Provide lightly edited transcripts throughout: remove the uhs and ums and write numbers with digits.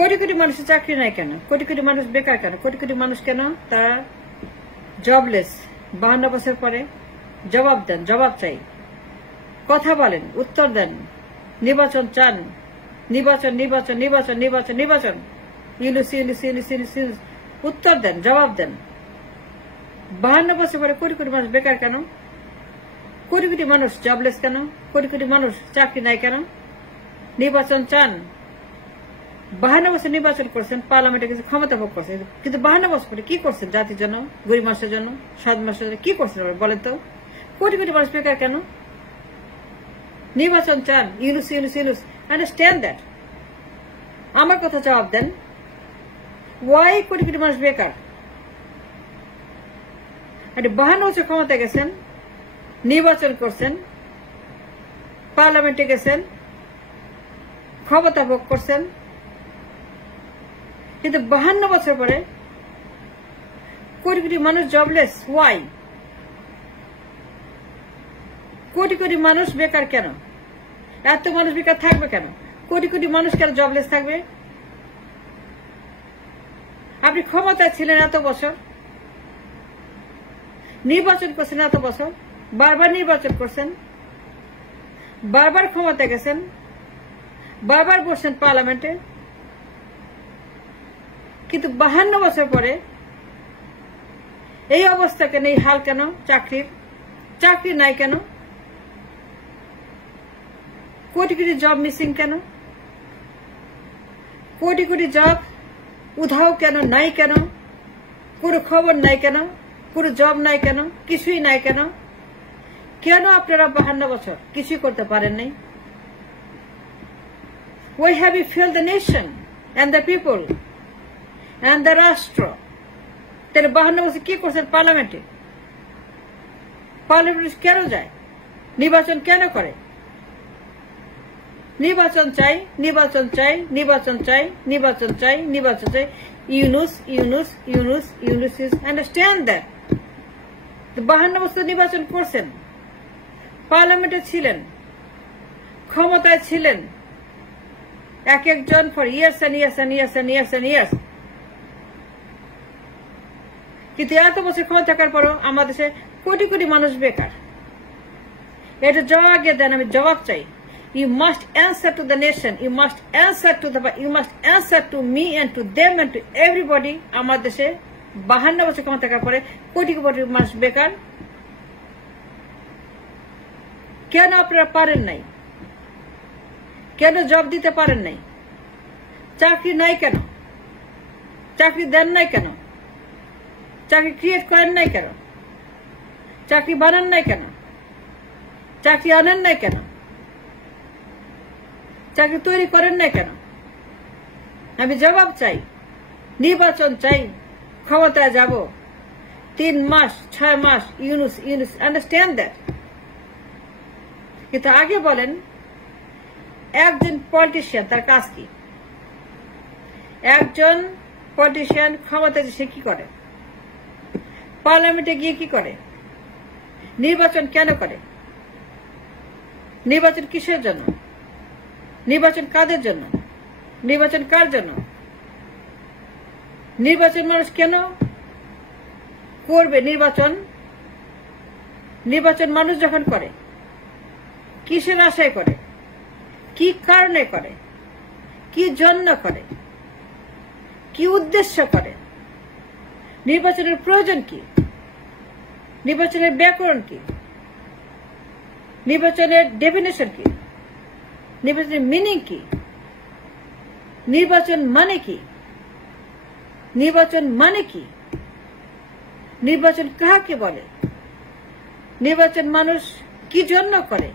কোটি কোটি মানুষের চাকরি নাই কেন? কোটি কোটি মানুষ বেকার কেন? কোটি কোটি মানুষ কেন তারা জবলেস? 52 বছর পরে জবাব দেন, জবাব চাই, কথা বলেন, উত্তর দেন। নির্বাচন চান, নির্বাচন নির্বাচন নির্বাচন নির্বাচন নির্বাচন, ইউনুস ইউনুস ইউনুস ইউনুস ইউনুস, উত্তর দেন, জবাব দেন। 52 বছর পরে কোটি কোটি মানুষ বেকার কেন? কোটি কোটি মানুষ জবলেস কেন? কোটি কোটি মানুষ চাকরি নাই কেন? নির্বাচন চান। 52 বছর নির্বাচন করছেন, পার্লামেন্টে কিছু ক্ষমতা ভোগ করছেন, কিন্তু 52 বছর পরে কি করছেন জাতির জন্য, গরিব মানুষের জন্য, সাধারণ মানুষের জন্য কি করছেন বলেন তো? কোটি কোটি মানুষ বেকার কেন? নির্বাচন চান, ইউনুস ইউনুস ইউনুস, আন্ডারস্ট্যান্ড দ্যাট। আমার কথা জবাব দেন। ওয়াই কোটি কোটি মানুষ বেকার? 52 বছর ক্ষমতা গেছেন, নির্বাচন করছেন, পার্লামেন্টে গেছেন, ক্ষমতা ভোগ করছেন, কিন্তু 52 বছর পরে কোটি কোটি মানুষ জবলেস। ওয়াই? কোটি কোটি মানুষ বেকার কেন? এত মানুষ বেকার থাকবে কেন? কোটি কোটি মানুষ কেন জবলেস থাকবে? আপনি ক্ষমতায় ছিলেন এত বছর, নির্বাচন করছেন এত বছর, বারবার নির্বাচন করছেন, বারবার ক্ষমতা গেছেন, বারবার বসছেন পার্লামেন্টে, কিন্তু 52 বছর পরে এই অবস্থা কেন, এই হাল কেন? চাকরি নাই কেন? কোটি কোটি জব মিসিং কেন? কোটি কোটি জব উধাও কেন, নাই কেন? কোনো খবর নাই কেন? কোনো জব নাই কেন? কিছুই নাই কেন? কেন আপনারা 52 বছর কিছুই করতে পারেন নাই? Why have you failed the nation and the people and the রাষ্ট্র? তাহলে 52 বছর কি করছেন পার্লামেন্টে? পার্লামেন্ট কেন যায়? নির্বাচন কেন করে? নির্বাচন চাই, নির্বাচন চাই, নির্বাচন চাই, নির্বাচন চাই, নির্বাচন চাই। Yunus Yunus Yunus Yunus is understand that. 52 বছর নির্বাচন করছেন, পার্লামেন্টে ছিলেন, ক্ষমতায় ছিলেন, এক একজন for years and years and years and years and years. কিন্তু এত বছর ক্ষমতা থাকার পরও আমাদের দেশে কোটি কোটি মানুষ বেকার। এটা জবাব দেন, আমি জবাব চাই। You must answer to the nation. You must answer to me and to them and to everybody. আমাদের দেশে 52 বছর ক্ষমতা থাকার পরে কোটি কোটি মানুষ বেকার। কেন আপনারা পারেন নাই? কেন জব দিতে পারেন নাই? চাকরি নাই কেন? চাকরি দেন নাই কেন? চাকরি ক্রিয়েট করেন নাই কেন? চাকরি বানান নাই কেন? চাকরি আনেন নাই কেন? চাকরি তৈরি করেন নাই কেন? আমি জবাব চাই, নির্বাচন চাই, ক্ষমতায় যাব, 3 মাস 6 মাস, ইউনুস ইউনুস, আন্ডারস্ট্যান্ড দ্যাট। কিন্তু আগে বলেন, একজন পলিটিশিয়ান তার কাজ কি? একজন পলিটিশিয়ান ক্ষমতায় সে কি করে? পার্লামেন্টে গিয়ে কি করে? নির্বাচন কেন করে? নির্বাচন কিসের জন্য? নির্বাচন কাদের জন্য? নির্বাচন কার জন্য? নির্বাচন মানুষ কেন করবে? নির্বাচন মানুষ যখন করে, কিসের আশায় করে? কি কারণে করে? কি জন্য করে? কি উদ্দেশ্য করে? নির্বাচনের প্রয়োজন কি? নির্বাচনের ব্যাকরণ কি? নির্বাচনের ডেফিনেশন কি? নির্বাচনের মিনিং কি? নির্বাচন মানে কি? নির্বাচন মানে কি? নির্বাচন কাকে বলে? নির্বাচন মানুষ কি জন্য করে?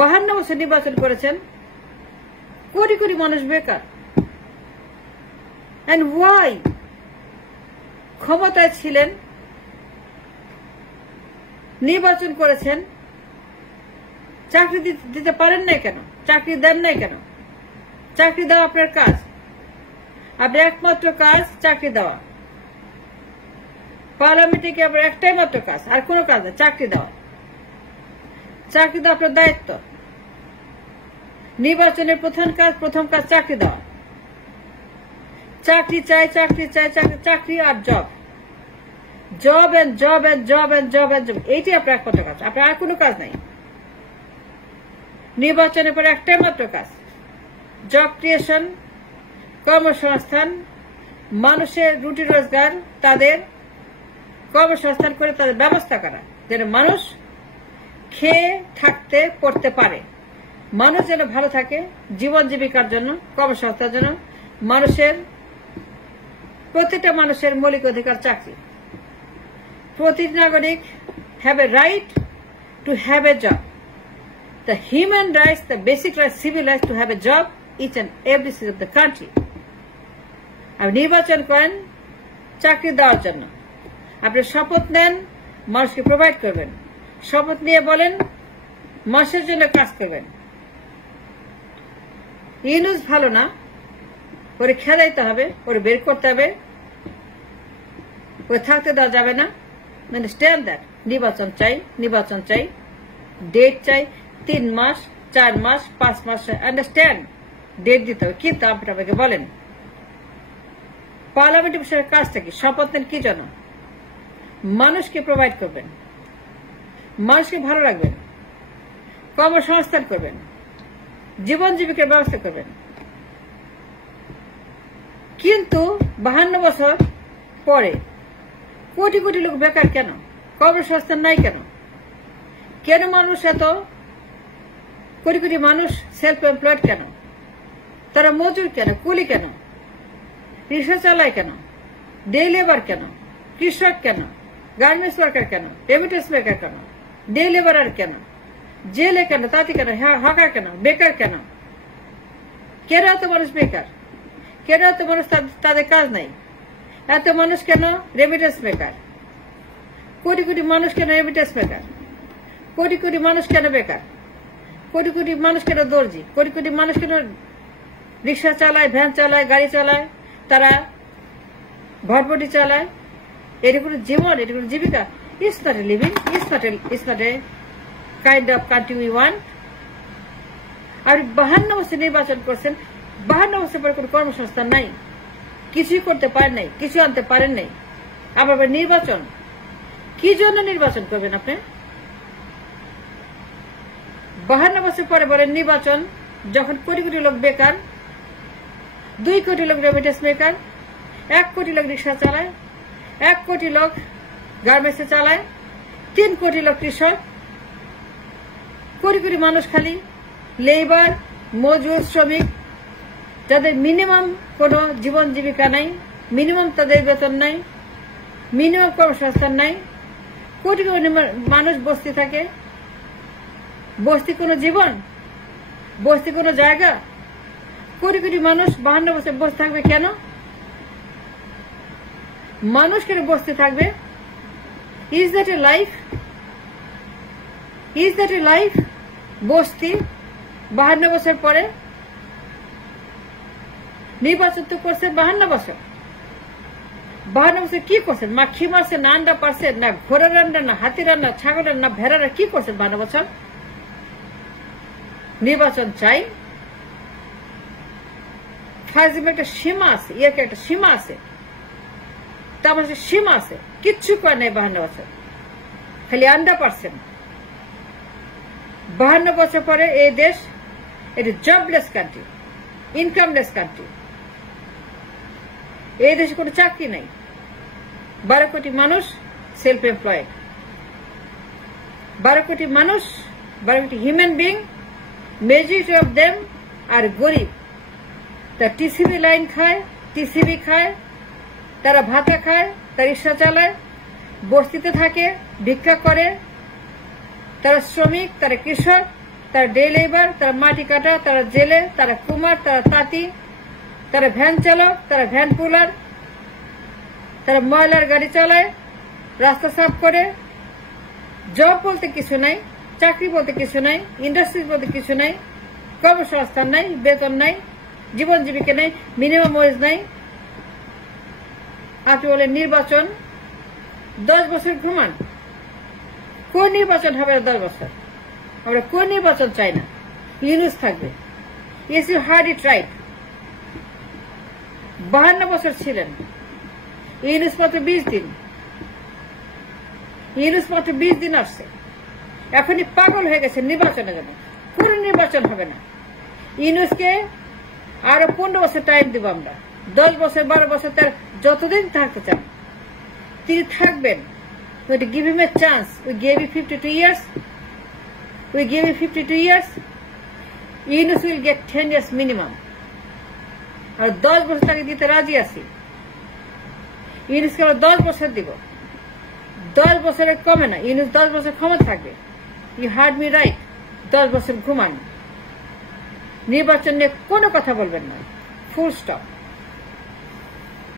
52 বছর নির্বাচন করেছেন, কোটি কোটি মানুষ বেকার। And why? ক্ষমতায় ছিলেন, নির্বাচন করেছেন, চাকরি দিতে পারেন নাই কেন? চাকরি দেন নাই কেন? চাকরি দেওয়া আপনার কাজ, আপনার একমাত্র কাজ চাকরি দেওয়া। পার্লামেন্টে কি আপনার একটাই মাত্র কাজ, আর কোনো কাজ না, চাকরি দেওয়া। চাকরি দেওয়া আপনার দায়িত্ব। নির্বাচনের প্রথম কাজ চাকরি দেওয়া। চাকরি চাই, চাকরি চাই, চাকরি আর job, job and job and job and job and job, এইটি আপনার একমাত্র কাজ। আপনার আর কোনো কাজ নাই। নির্বাচনের পরে একটাই মাত্র কাজ, জব ক্রিয়েশন, কর্মসংস্থান, মানুষের রুটি রোজগার, তাদের কর্মসংস্থান করে তাদের ব্যবস্থা করা, যেন মানুষ খেয়ে থাকতে পড়তে পারে, মানুষ যেন ভালো থাকে, জীবন জীবিকার জন্য, কর্মসংস্থানের জন্য। প্রতিটা মানুষের মৌলিক অধিকার চাকরি। প্রতিটি নাগরিক have a right to have a job. The human rights, the basic rights, civil rights to have a job each and every city of the country. আপনি নির্বাচন করেন চাকরি দেওয়ার জন্য। আপনি শপথ নেন মানুষকে প্রোভাইড করবেন, শপথ নিয়ে বলেন মানুষের জন্য কাজ করবেন। ইউনুস ভালো না, ওরে খেদাইতে হবে, ওরে বের করতে হবে, ওরে থাকতে দেওয়া যাবে না। Understand that. নির্বাচন চাই, নির্বাচন চাই, ডেট চাই, 3 মাস, 4 মাস, 5 মাস, আন্ডারস্ট্যান্ড, ডেট দিতে হবে। কিন্তু আপনি আমাকে বলেন পার্লামেন্টের বিষয়ের কাজটা কি? শপথ নেন কি জন্য? মানুষকে প্রোভাইড করবেন, মানুষকে ভালো রাখবেন, কর্মসংস্থান করবেন, জীবন জীবিকার ব্যবস্থা করবেন। কিন্তু 52 বছর পরে কোটি কোটি লোক বেকার কেন? কর্মসংস্থান নাই কেন? কেন মানুষ এত কোটি কোটি মানুষ সেলফ এমপ্লয়েড কেন? তারা মজুর কেন? কুলি কেন? রিক্সা চালায় কেন? ডে লেবার কেন? কৃষক কেন? গার্মেন্টস ওয়ার্কার কেন? রেমিটেন্স মেকার কেন? ডে লেবারার কেন? জেলে কেন? তাঁতি কেন? হকার কেন? বেকার কেন? কেন এত মানুষ বেকার? কেন এত মানুষ তাদের কাজ নাই? এত মানুষ কেন রেমিটেন্স মেকার? কোটি কোটি মানুষ কেন রেমিটেন্স মেকার? কোটি কোটি মানুষ কেন বেকার? কোটি কোটি মানুষ কেন দর্জি? কোটি কোটি মানুষ কেন রিক্সা চালায়, ভ্যান চালায়, গাড়ি চালায়, তারা ভটভটি চালায়? এটি কোনো জীবন, এটি কোনো জীবিকা? It's not a living, it's not a kind of country we want. আপনি 52 বছর নির্বাচন করছেন, 52 বছর পরে কোনো কর্মসংস্থান নাই, কিছুই করতে পারেন নাই, কিছু আনতে পারেন নাই। আবার নির্বাচন কি জন্য নির্বাচন করবেন আপনি? 52 বছর পরে বলেন নির্বাচন, যখন কোটি কোটি লোক বেকার, 2 কোটি লোক রেমিটেন্স মেকার, 1 কোটি লোক রিক্সা চালায়, 1 কোটি লোক গার্মেন্টসে চালায়, 3 কোটি লোক কৃষক, কোটি কোটি মানুষ খালি লেবার, মজুর, শ্রমিক, যাদের মিনিমাম কোনো জীবন জীবিকা নাই, মিনিমাম তাদের বেতন নাই, মিনিমাম কর্মসংস্থান নাই। কোটি কোটি মানুষ বস্তি থাকে। বস্তি কোনো জীবন? বস্তি কোনো জায়গা? কোটি কোটি মানুষ 52 বছর বসে থাকবে কেন? মানুষ কেন বসতে থাকবে? Is that a life? Is that a life? বস্তি 52 বছর পরে? নির্বাচন তো করছেন 52 বছর। 52 বছর কি করছেন? মাখি মারছেন, না আন্ডা পারছেন, না ঘোড়া রান্না, না হাতি রান্না, ছাগলের না ভেড়ারা, কি করছেন 52 বছর? নির্বাচন চাই। ফাজিমের একটা সীমা আছে, ইয়াকে একটা সীমা আছে, তার মানে সীমা আছে। কিচ্ছু করে নাই 52 বছর, খালি আন্ডা পারছেন। 52 বছর পরে এই দেশ এটি জবলেস কান্ট্রি, ইনকামলেস কান্ট্রি। এই দেশে কোনো চাকরি নাই। 12 কোটি মানুষ সেলফ এমপ্লয়েড, 12 কোটি মানুষ, 12 কোটি human being, majority of them are গরিব। তারা টিসিবি লাইন খায়, টিসিবি খায়, তারা ভাতা খায়, তারা রিক্সা চালায়, বস্তিতে থাকে, ভিক্ষা করে, তারা শ্রমিক, তারা কৃষক, তারা ডে লেবার, তারা মাটি কাটা, তারা জেলে, তারা কুমার, তারা তাঁতি, তারা ভ্যান চালক, তারা ভ্যান পুলার, তারা ময়লার গাড়ি চালায়, রাস্তা সাফ করে। জব বলতে কিছু নাই, চাকরি বলতে কিছু নাই, ইন্ডাস্ট্রি বলতে কিছু নাই, কর্মসংস্থান নাই, বেতন নাই, জীবন জীবিকা নাই, মিনিমাম ওয়েজ নাই। আপনি বলেন নির্বাচন, 10 বছর ঘুমান। কোন নির্বাচন হবে 10 বছর? আমরা কোন নির্বাচন চাই না। ইউনুস থাকবে, yes, you heard it right. 52 বছর ছিলেন, ইউনূস মাত্র 20 দিন। ইউনূস মাত্র 20 দিন আসছে, এখনই পাগল হয়ে গেছে নির্বাচনের জন্য। কোন নির্বাচন হবে না। ইউনূসকে আরো 15 বছর টাইম দিব আমরা, 10 বছর 12 বছর, তার যতদিন থাকতে চান তিনি থাকবেন। We give him a chance. We gave you 52 years. We gave you 52 years. Yunus will get 10 years minimum. আর 10 বছর তাকে দিতে রাজি আছি। ইউনূসকে 10 বছর দিব, 10 বছরে কমে না। ইউনূস 10 বছর ক্ষমতা থাকবে। You heard me right. 10 বছর ঘুমান, নির্বাচন নিয়ে কোনো কথা বলবেন না, ফুল স্টপ।